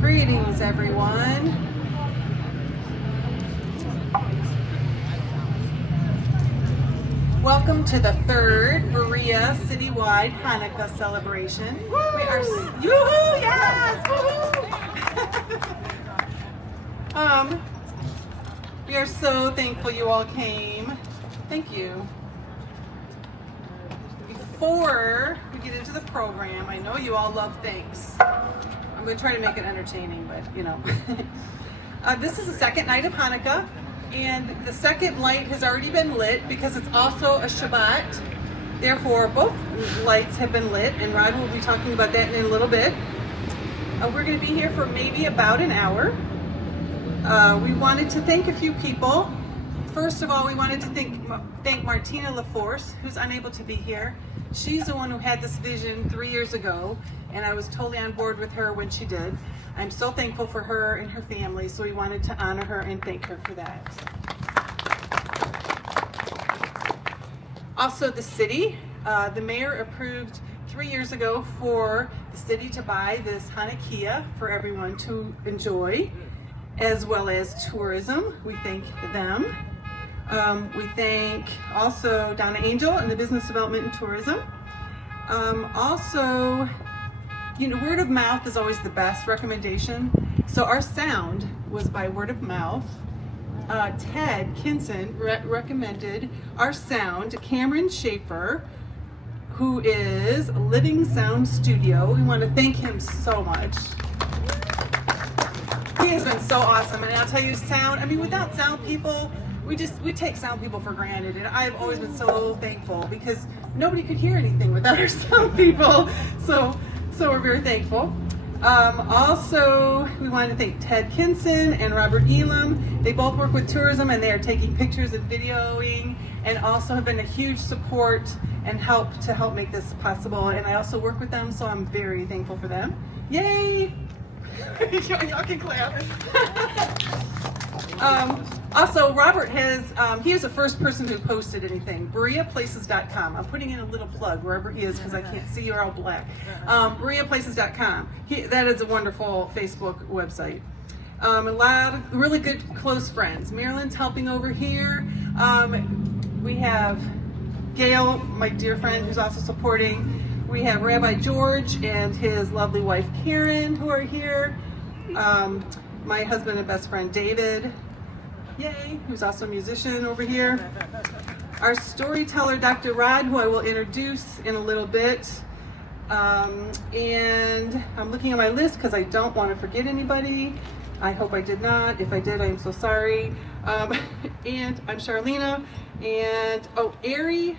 Greetings, everyone. Welcome to the third Berea citywide Hanukkah celebration. Woo! We are yoo-hoo, yes! Woo-hoo! We are so thankful you all came. Thank you. Before we get into the program, I know you all love thanks. I'm going to try to make it entertaining, but you know. This is the second night of Hanukkah, and the second light has already been lit because it's also a Shabbat. Therefore, both lights have been lit, and Rod will be talking about that in a little bit. We're going to be here for maybe about an hour. We wanted to thank a few people. First of all, we wanted to thank Martina LaForce, who's unable to be here. She's the one who had this vision 3 years ago, and I was totally on board with her when she did. I'm so thankful for her and her family, so we wanted to honor her and thank her for that. Also, the city, the mayor approved 3 years ago for the city to buy this Hanukkah for everyone to enjoy, as well as tourism. We thank them. We thank also Donna Angel and the Business Development and Tourism. Also, you know, word of mouth is always the best recommendation. So our sound was by word of mouth. Ted Kinson recommended our sound to Cameron Schaefer, who is Living Sound Studio. We want to thank him so much. He has been so awesome, and I'll tell you, sound, I mean, without sound people, we take sound people for granted, and I've always been so thankful because nobody could hear anything without our sound people, so we're very thankful. Also, we want to thank Ted Kinson and Robert Elam. They both work with tourism, and they are taking pictures and videoing, and also have been a huge support and help make this possible, and I also work with them, so I'm very thankful for them. Yay! Y'all can clap. Also, Robert he is the first person who posted anything. BereaPlaces.com. I'm putting in a little plug wherever he is because I can't see, you're all black. BereaPlaces.com. That is a wonderful Facebook website. A lot of really good close friends. Marilyn's helping over here. We have Gail, my dear friend, who's also supporting. We have Rabbi George and his lovely wife Karen, who are here. My husband and best friend David, yay, who's also a musician over here. Our storyteller, Dr. Rod, who I will introduce in a little bit. And I'm looking at my list because I don't want to forget anybody. I hope I did not. If I did, I'm so sorry. And I'm Charlena. And, Ari.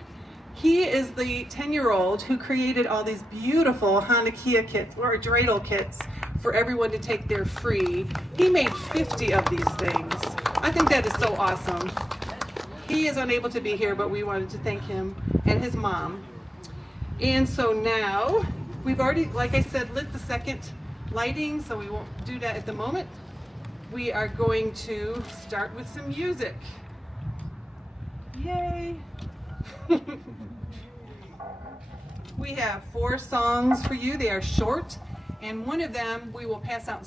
He is the 10-year-old who created all these beautiful Hanukkah kits, or dreidel kits, for everyone to take there free. He made 50 of these things. I think that is so awesome. He is unable to be here, but we wanted to thank him and his mom. And so now, we've already, like I said, lit the second lighting, so we won't do that at the moment. We are going to start with some music. Yay! We have 4 songs for you. They are short, and one of them we will pass out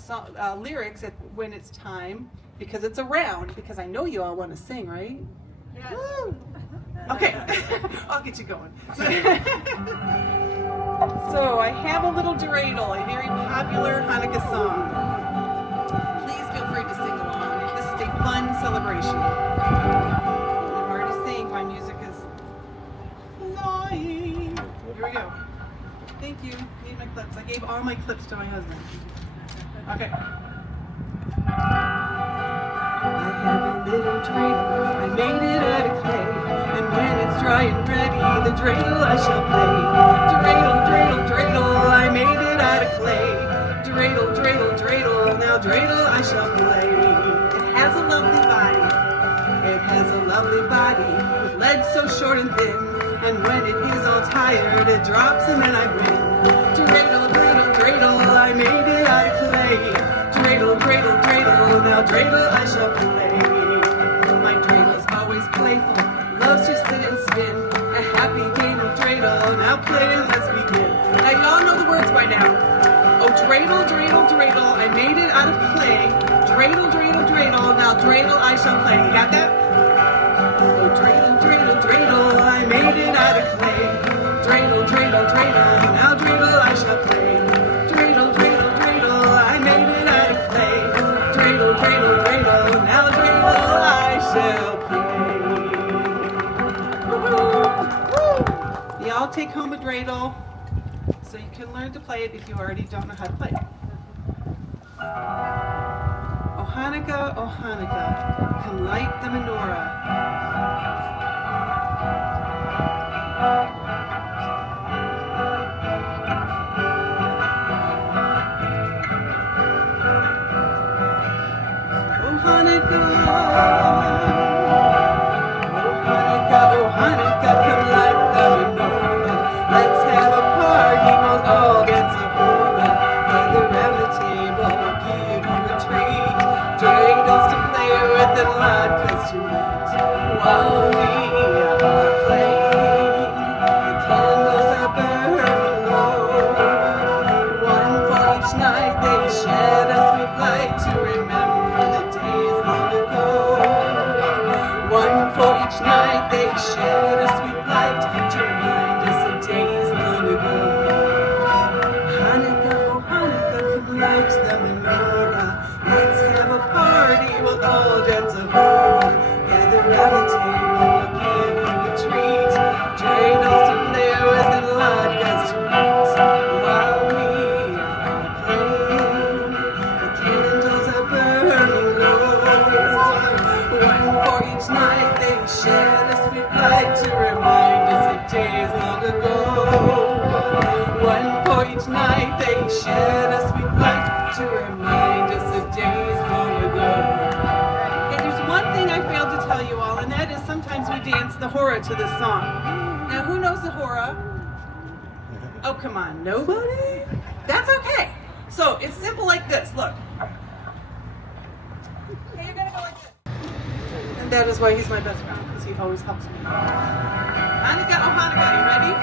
lyrics when it's time, because it's a round, because I know you all want to sing, right? Yes. Woo! Okay, I'll get you going. So I have a little dreidel, a very popular Hanukkah song. Please feel free to sing along. This is a fun celebration. My music is flying. Here we go. Thank you. Need my clips. I gave all my clips to my husband. Okay. I have a little dreidel. I made it out of clay. And when it's dry and ready, the dreidel I shall play. Dreidel, dreidel, dreidel. I made it out of clay. Dreidel, dreidel, dreidel. Now dreidel I shall play. It has a lovely body. It has a lovely body, with legs so short and thin, and when it is all tired, it drops and then I win. Dreidel, dreidel, dreidel, I made it out of clay. Dreidel, dreidel, dreidel, now dreidel I shall play. My dreidel always playful, loves to sit and spin. A happy game of dreidel, now play and let's begin. Now y'all know the words by now. Oh, dreidel, dreidel, dreidel. I made it out of clay. Dreidel, dreidel, dreidel. Now dreidel I shall play. You got that? Oh, dreidel, dreidel, dreidel. I made it out of clay. Dreidel, dreidel, dreidel. Now dreidel I shall play. Dreidel, dreidel, dreidel. I made it out of clay. Dreidel, dreidel, dreidel. Now dreidel I shall play. Y'all take home a dreidel so you can learn to play it if you already don't know how to play it. Oh Hanukkah, come light the menorah. Oh Hanukkah, come light the menorah. Let's have a party, we'll all get together. Gather round the table, give you a treat. Dreidels to play with and latkes to eat. While we are playing, the candles are burning low. One for each night they shed a sweet light to remember the days long ago. One for each night they shed a sweet light to remind us of days long ago. Hanukkah, oh Hanukkah, come light the menorah. Let's have a party, we'll all dance a hurrah. Gather round the table, we'll give you a treat. Dreidels to play with and latkes to eat. While we are playing, the candles are burning low. One for each night they shed a sweet light to remind us of days long ago. One for each night they shed a sweet light to remind us of days long ago. And there's one thing I failed to tell you all, and that is sometimes we dance the hora to this song. Now who knows the hora? Oh come on, nobody? That's okay. So it's simple like this, look. Okay, you're gonna go like this. And that is why he's my best friend, because he always helps me. Hanukkah, oh Hanukkah, you ready?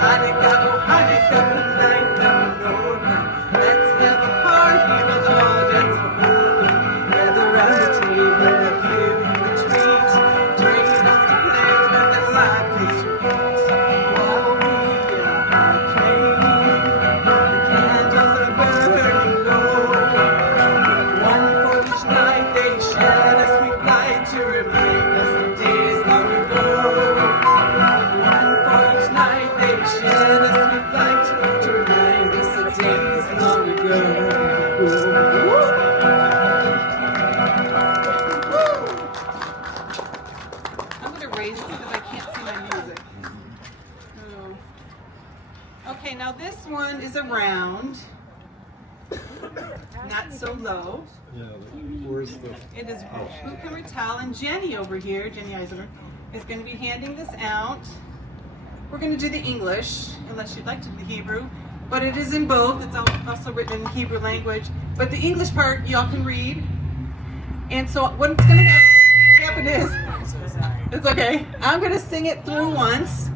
Hanukkah, oh Hanukkah, light the menorah. Let's have a party, we'll all dance a hurrah. Gather round the table, we'll give you a treat. Dreidels to play with and latkes to eat. While we are playing, the candles are burning low. One for each night they shed a sweet light to remind us of days long ago. One for each night they shed a sweet light to remind us of days long ago. I'm going to raise it because I can't see my music. Okay, now this one is a round, not so low. Yeah, where's the... It is Who Can Retell, and Jenny over here, Jenny Eisinger, is going to be handing this out. We're going to do the English, unless you'd like to do the Hebrew, but it is in both. It's also written in Hebrew language, but the English part y'all can read. And so what's going to happen is, it's okay, I'm going to sing it through once,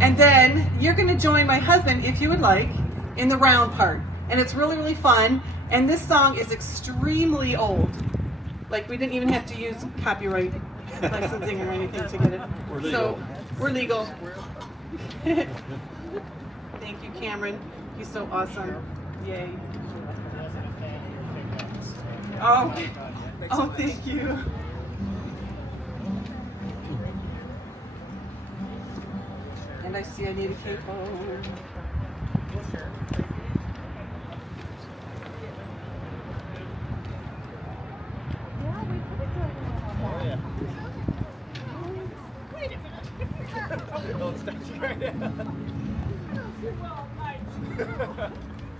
and then you're going to join my husband, if you would like, in the round part. And it's really, really fun. And this song is extremely old. Like, we didn't even have to use copyright licensing or anything to get it. So, we're legal. Thank you, Cameron. He's so awesome. Yay. Oh, thank you. And I see I need a capo.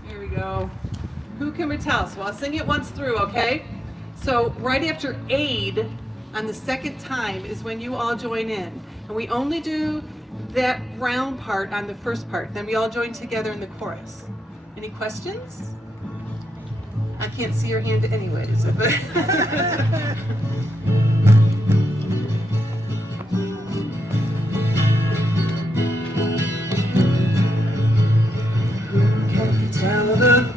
Here we go. Who can we tell? So I'll sing it once through, okay? So right after aid on the second time is when you all join in. And we only do that round part on the first part. Then we all join together in the chorus. Any questions? I can't see your hand anyways. Tell the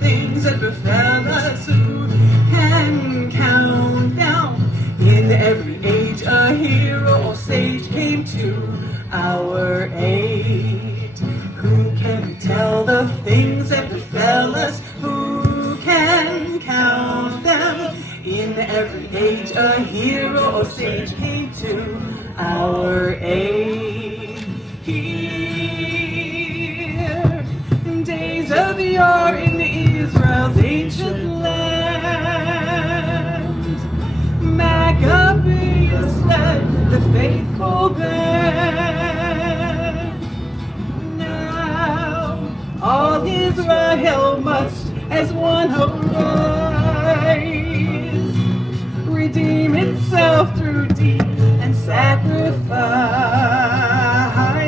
that befell us, who can count down? In every age a hero or sage came to our aid. Who can tell the things that befell us? Who can count them? In every age a hero or sage came to our aid. Here, in days of yore in Israel's ancient land, Maccabeus led the faithful band. Now all Israel must as one arise, redeem itself through deed and sacrifice.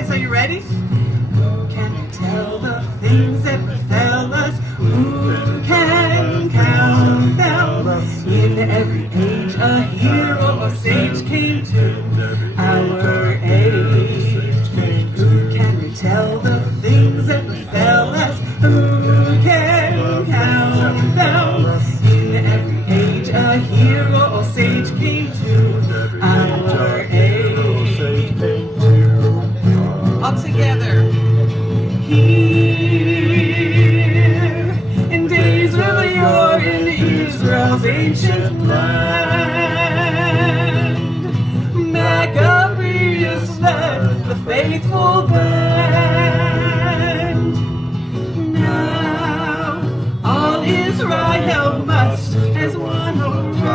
Are you ready? Who can tell the things that befell us? Who can count them? In every age a hero or sage came to our aid. Who can tell the things that befell us? Who can count them? In every age a hero or sage came to our aid. All together. Here, in days of yore in Israel's ancient land, Maccabeus led the faithful band. Now all Israel must as one arise,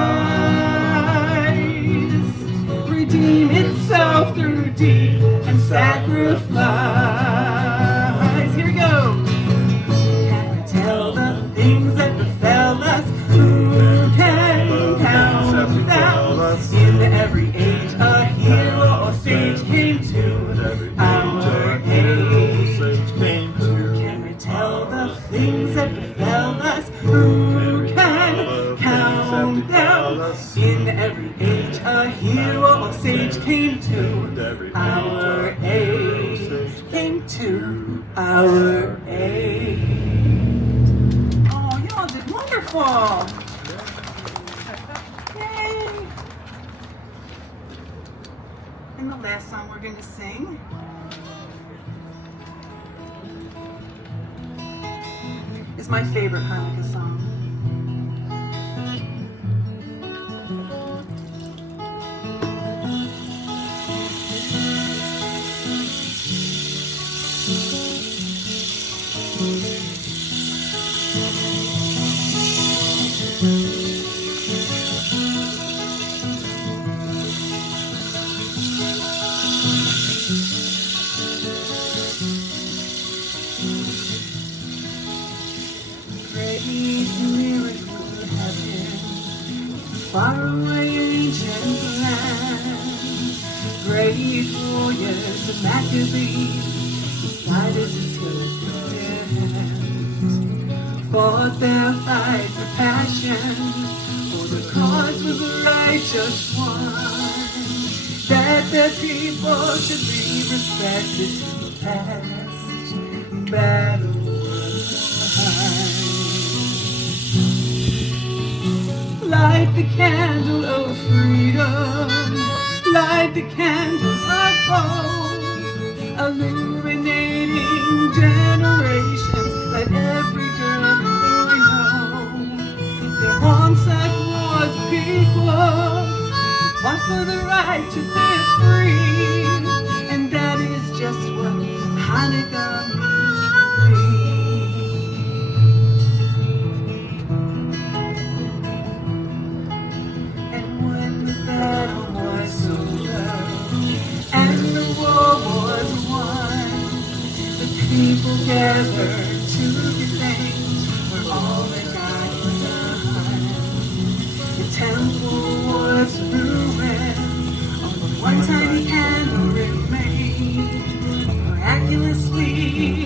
redeem itself through deed and sacrifice. Here we go. Who can tell the things that befell us? Who can count them? In every age a hero or sage came to our aid. Who can tell the things that befell us? Who can count them? In every age a hero or sage came to our aid. Came to our aid. Oh, y'all did wonderful. Yay. And the last song we're going to sing is my favorite Hanukkah song. Far away ancient land, great warriors, the Maccabees, guided his good hands, fought their fight for passion, for the cause was a righteous one, that the people should be respected to the past, battle was behind. Light the candle of freedom, light the candle of hope, illuminating generations, let every girl and boy know that once that was people, fought for the right to live free, and that is just what Hanukkah means. People gathered to be thanked for all that God had done. The temple was ruined, only one tiny candle remained. Miraculously,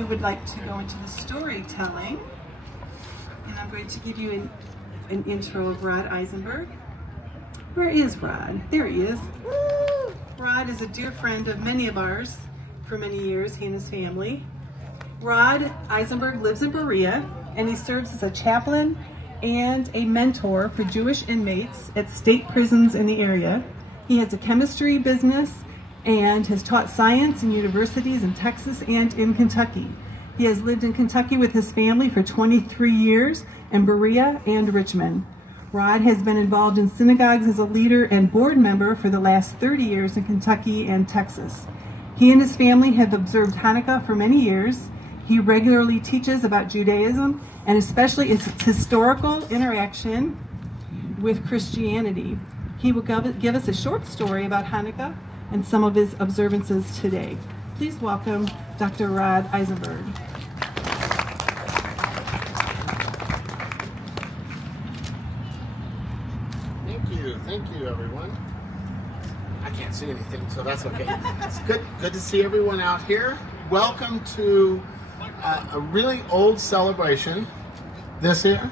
we would like to go into the storytelling. And I'm going to give you an intro of Rod Eisenberg. Where is Rod? There he is. Woo! Rod is a dear friend of many of ours for many years, he and his family. Rod Eisenberg lives in Berea, and he serves as a chaplain and a mentor for Jewish inmates at state prisons in the area. He has a chemistry business and has taught science in universities in Texas and in Kentucky. He has lived in Kentucky with his family for 23 years in Berea and Richmond. Rod has been involved in synagogues as a leader and board member for the last 30 years in Kentucky and Texas. He and his family have observed Hanukkah for many years. He regularly teaches about Judaism and especially its historical interaction with Christianity. He will give us a short story about Hanukkah and some of his observances today. Please welcome Dr. Rod Eisenberg. Thank you, everyone. I can't see anything, so that's okay. It's good to see everyone out here. Welcome to a really old celebration. This here?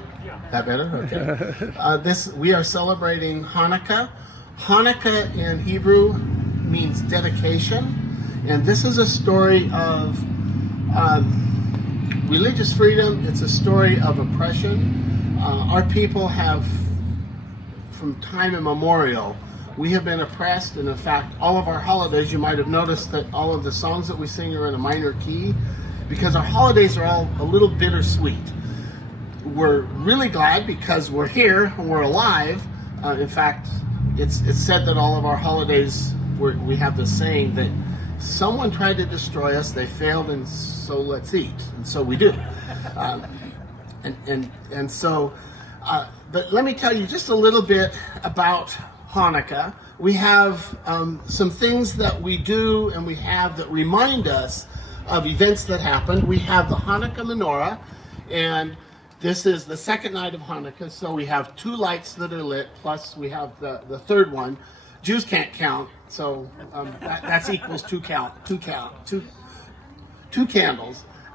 That better? Okay. We are celebrating Hanukkah. Hanukkah in Hebrew means dedication, and this is a story of religious freedom. It's a story of oppression. Our people have, from time immemorial, we have been oppressed, and in fact, all of our holidays, you might have noticed that all of the songs that we sing are in a minor key, because our holidays are all a little bittersweet. We're really glad because we're here and we're alive. In fact, it's said that all of our holidays, we have this saying that someone tried to destroy us, they failed, and so let's eat, and so we do. But let me tell you just a little bit about Hanukkah. We have some things that we do and we have that remind us of events that happened. We have the Hanukkah menorah, and this is the second night of Hanukkah, so we have 2 lights that are lit, plus we have the third one. Jews can't count, so that's equals 2 candles.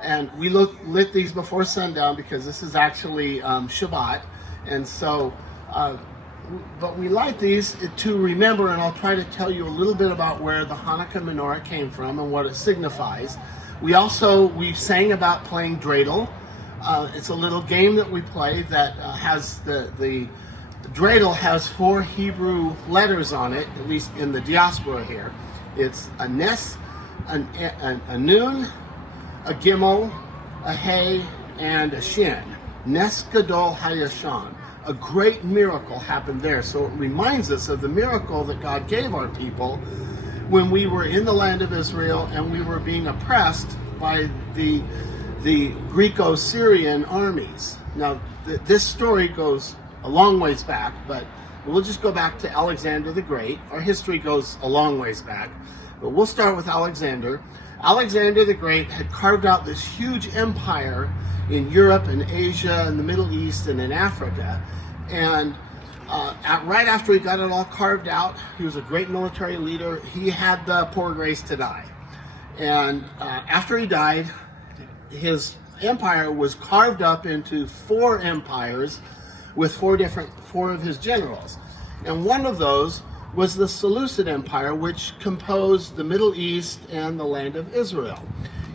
And we lit these before sundown because this is actually Shabbat. And so, but we light these to remember, and I'll try to tell you a little bit about where the Hanukkah menorah came from and what it signifies. We sang about playing dreidel. It's a little game that we play that has the dreidel has 4 Hebrew letters on it, at least in the diaspora here. It's a nes, a nun, a gimel, a hey, and a shin. Nes Gadol Hayashan. A great miracle happened there. So it reminds us of the miracle that God gave our people when we were in the land of Israel and we were being oppressed by the Greco-Syrian armies. Now, this story goes a long ways back, but we'll just go back to Alexander the Great. Our history goes a long ways back, but we'll start with Alexander. Alexander the Great had carved out this huge empire in Europe and Asia and the Middle East and in Africa. And right after he got it all carved out, he was a great military leader. He had the poor grace to die. And after he died, his empire was carved up into 4 empires with 4 of his generals. And one of those was the Seleucid Empire, which composed the Middle East and the land of Israel.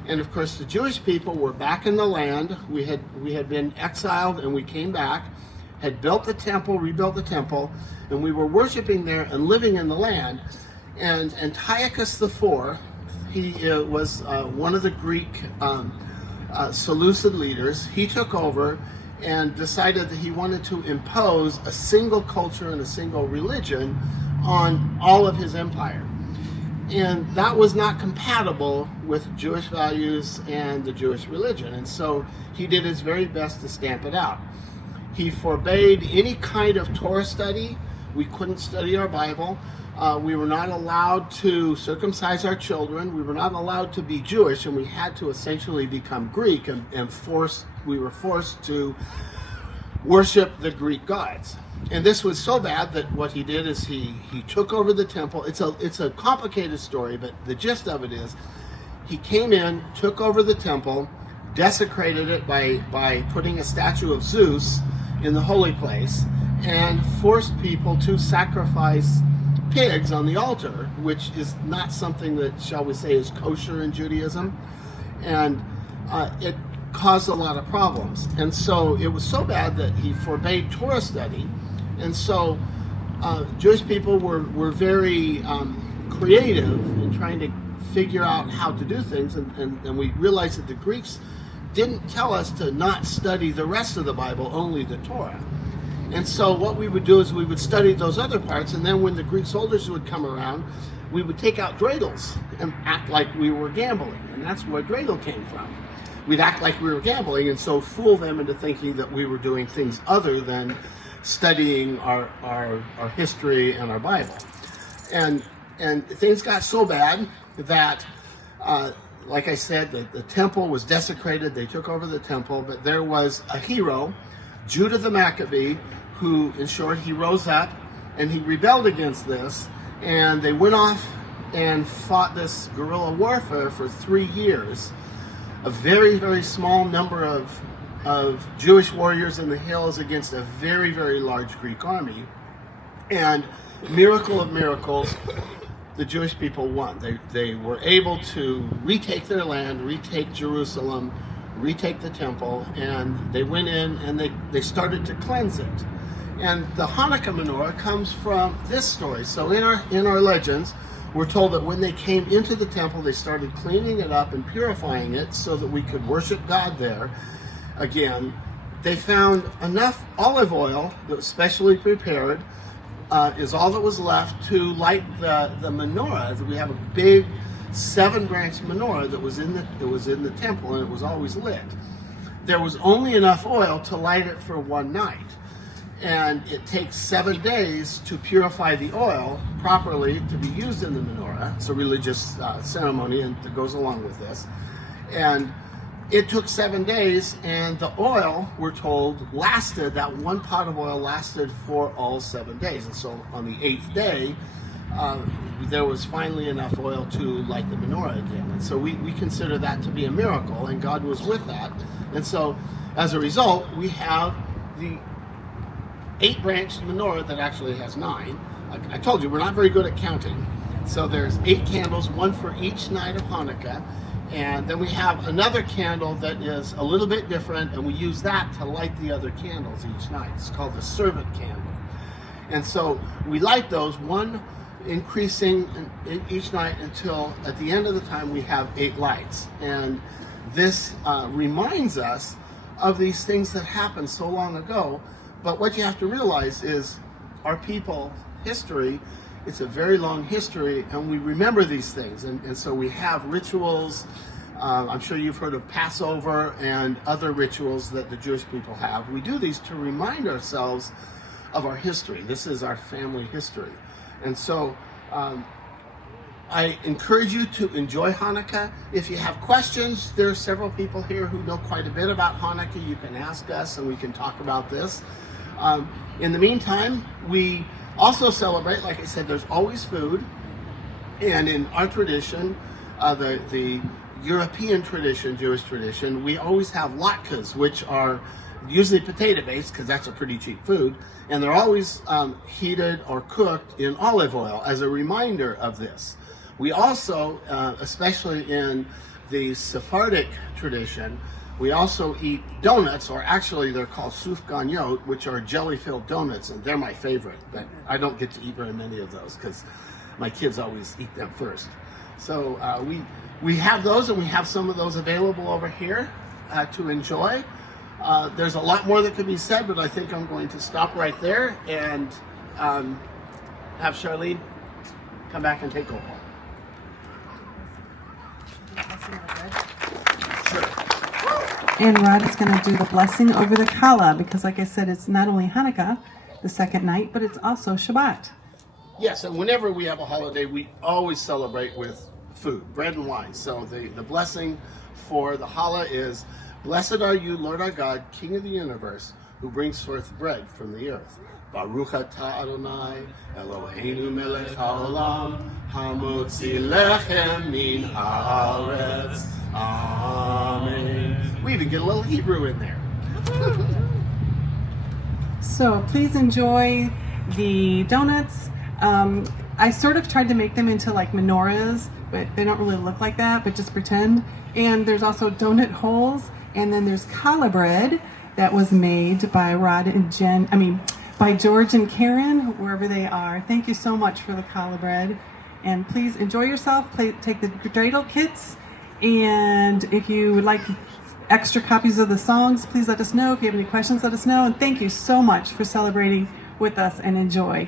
And of course, the Jewish people were back in the land. We had been exiled, and we came back, had built the temple, rebuilt the temple, and we were worshiping there and living in the land. And Antiochus IV, he was one of the Greek Seleucid leaders. He took over and decided that he wanted to impose a single culture and a single religion on all of his empire. And that was not compatible with Jewish values and the Jewish religion. And so he did his very best to stamp it out. He forbade any kind of Torah study. We couldn't study our Bible. We were not allowed to circumcise our children. We were not allowed to be Jewish, and we had to essentially become Greek, and we were forced to worship the Greek gods. And this was so bad that what he did is he took over the temple. It's a complicated story, but the gist of it is he came in, took over the temple, desecrated it by putting a statue of Zeus in the holy place, and forced people to sacrifice pigs on the altar, which is not something that, shall we say, is kosher in Judaism. And it caused a lot of problems. And so it was so bad that he forbade Torah study. And so Jewish people were very creative in trying to figure out how to do things. And we realized that the Greeks didn't tell us to not study the rest of the Bible, only the Torah. And so what we would do is we would study those other parts, and then when the Greek soldiers would come around, we would take out dreidels and act like we were gambling. And that's where dreidel came from. We'd act like we were gambling and so fool them into thinking that we were doing things other than studying our history and our Bible. And things got so bad that, like I said, the temple was desecrated. They took over the temple, but there was a hero, Judah the Maccabee, who, in short, he rose up and he rebelled against this, and they went off and fought this guerrilla warfare for 3 years. A very, very small number of Jewish warriors in the hills against a very, very large Greek army. And miracle of miracles, the Jewish people won. They were able to retake their land, retake Jerusalem, retake the temple, and they went in and they started to cleanse it. And the Hanukkah menorah comes from this story. So in our legends, we're told that when they came into the temple, they started cleaning it up and purifying it so that we could worship God there again. They found enough olive oil that was specially prepared, is all that was left to light the menorah. We have a big 7-branch menorah that was in the temple, and it was always lit. There was only enough oil to light it for one night, and it takes 7 days to purify the oil properly to be used in the menorah. It's a religious ceremony and that goes along with this. And it took 7 days, and the oil, we're told, that one pot of oil lasted for all 7 days. And so on the 8th day, there was finally enough oil to light the menorah again. And so we consider that to be a miracle, and God was with that. And so as a result, we have the 8-branch menorah that actually has 9. I told you, we're not very good at counting. So there's 8 candles, one for each night of Hanukkah. And then we have another candle that is a little bit different, and we use that to light the other candles each night. It's called the servant candle. And so we light those, one increasing each night until at the end of the time we have 8 lights. And this reminds us of these things that happened so long ago. But what you have to realize is our people history, it's a very long history, and we remember these things. And so we have rituals. I'm sure you've heard of Passover and other rituals that the Jewish people have. We do these to remind ourselves of our history. This is our family history. And so I encourage you to enjoy Hanukkah. If you have questions, there are several people here who know quite a bit about Hanukkah. You can ask us and we can talk about this. In the meantime, we also celebrate, like I said, there's always food. And in our tradition, the European tradition, Jewish tradition, we always have latkes, which are usually potato-based because that's a pretty cheap food. And they're always heated or cooked in olive oil as a reminder of this. We also, especially in the Sephardic tradition, we also eat donuts, or actually they're called sufganiyot, which are jelly-filled donuts, and they're my favorite, but I don't get to eat very many of those because my kids always eat them first. So we have those, and we have some of those available over here to enjoy. There's a lot more that could be said, but I think I'm going to stop right there and have Charlene come back and take over. Sure. And Rod is going to do the blessing over the challah because, like I said, it's not only Hanukkah, the second night, but it's also Shabbat. Yes, and whenever we have a holiday, we always celebrate with food, bread and wine. So the blessing for the challah is, "Blessed are you, Lord our God, King of the universe, who brings forth bread from the earth. Baruch atah Adonai, Eloheinu melech haolam, hamotzi lechem min haaretz. Amen. We even get a little Hebrew in there. So please enjoy the donuts. I sort of tried to make them into like menorahs, but they don't really look like that, but just pretend. And there's also donut holes, and then there's challah bread that was made by by George and Karen, wherever they are. Thank you so much for the challah bread. And please enjoy yourself. Take the dreidel kits. And if you would like extra copies of the songs, please let us know. If you have any questions, let us know. And thank you so much for celebrating with us, and enjoy.